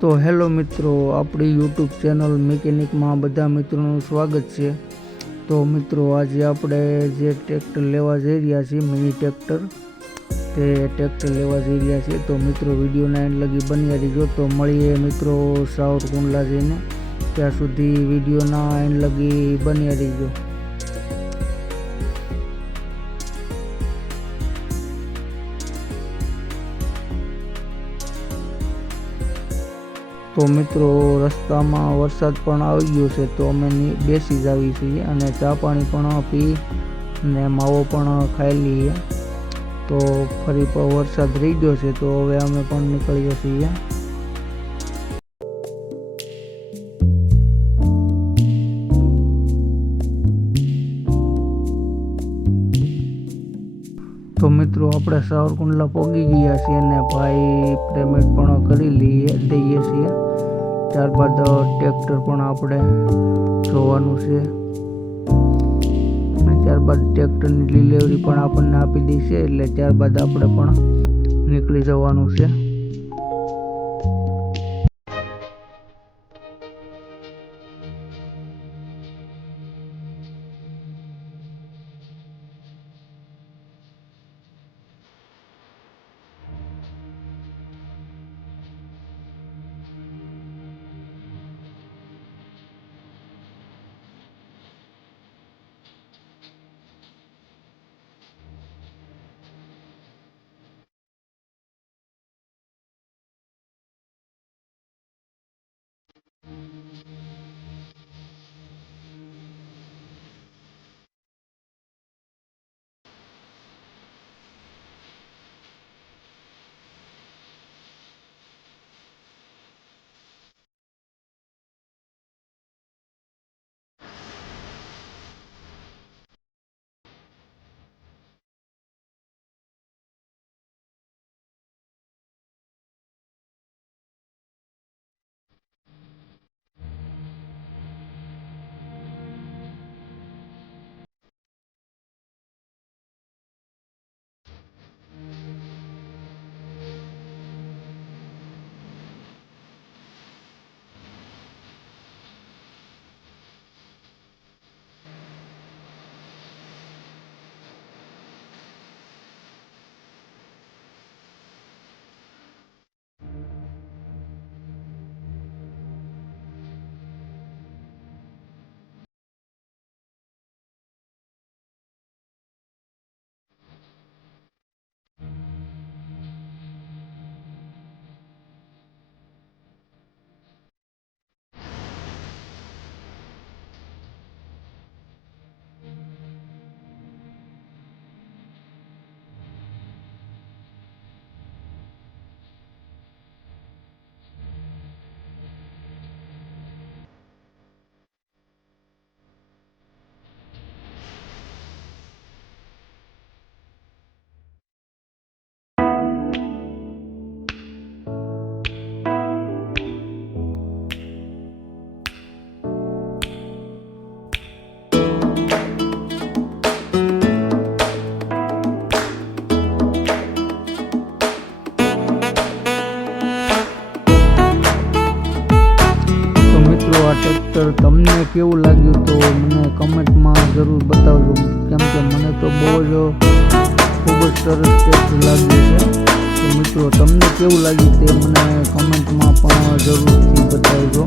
તો હેલો મિત્રો, આપણી યુટ્યુબ ચેનલ મિકેનિકમાં બધા મિત્રોનું સ્વાગત છે। તો મિત્રો, આજે આપણે જે ટ્રેક્ટર લેવા જઈ રહ્યા છીએ, મિની ટ્રેક્ટર, તે ટ્રેક્ટર લેવા જઈ રહ્યા છીએ। તો મિત્રો, વિડીયોના એન્ડ લગી બન્યા રહીજો। તો મળીએ મિત્રો સાવરકુંડલા જઈને, ત્યાં સુધી વિડીયોના એન્ડ લગી બન્યા રહીજો। તો મિત્રો, રસ્તામાં વરસાદ પણ આવી ગયો છે, તો અમે બેસી જ આવી છીએ અને ચા પાણી પણ પી અને માવો પણ ખાઈ લઈએ। તો ફરી વરસાદ રહી ગયો છે, તો હવે અમે પણ નીકળીએ છીએ। તો મિત્રો, આપણે સાવરકુંડલા પહોંચી ગયા છીએ અને ભાઈ પેમેન્ટ પણ કરી દઈએ છીએ। ત્યારબાદ ટ્રેક્ટર પણ આપણે જોવાનું છે અને ત્યારબાદ ટ્રેક્ટરની ડિલિવરી પણ આપણને આપી દઈશે, એટલે ત્યારબાદ આપણે પણ નીકળી જવાનું છે। આ ટ્રેક્ટર તમને કેવું લાગ્યું તો મને કમેન્ટમાં જરૂર બતાવજો, કેમ કે મને તો ખૂબ જ સરસ ટ્રેક્ટર લાગ્યું છે। તો મિત્રો, તમને કેવું લાગ્યું તે મને કમેન્ટમાં પણ જરૂરથી બતાવજો।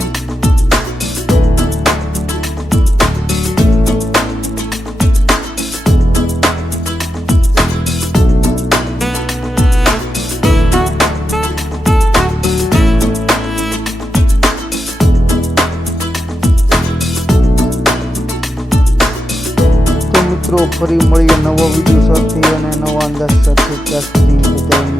મિત્રો, ફરી મળીએ નવા વિડીયો સાથે અને નવા અંદાજ સાથે। ત્યાં સુધી બધાને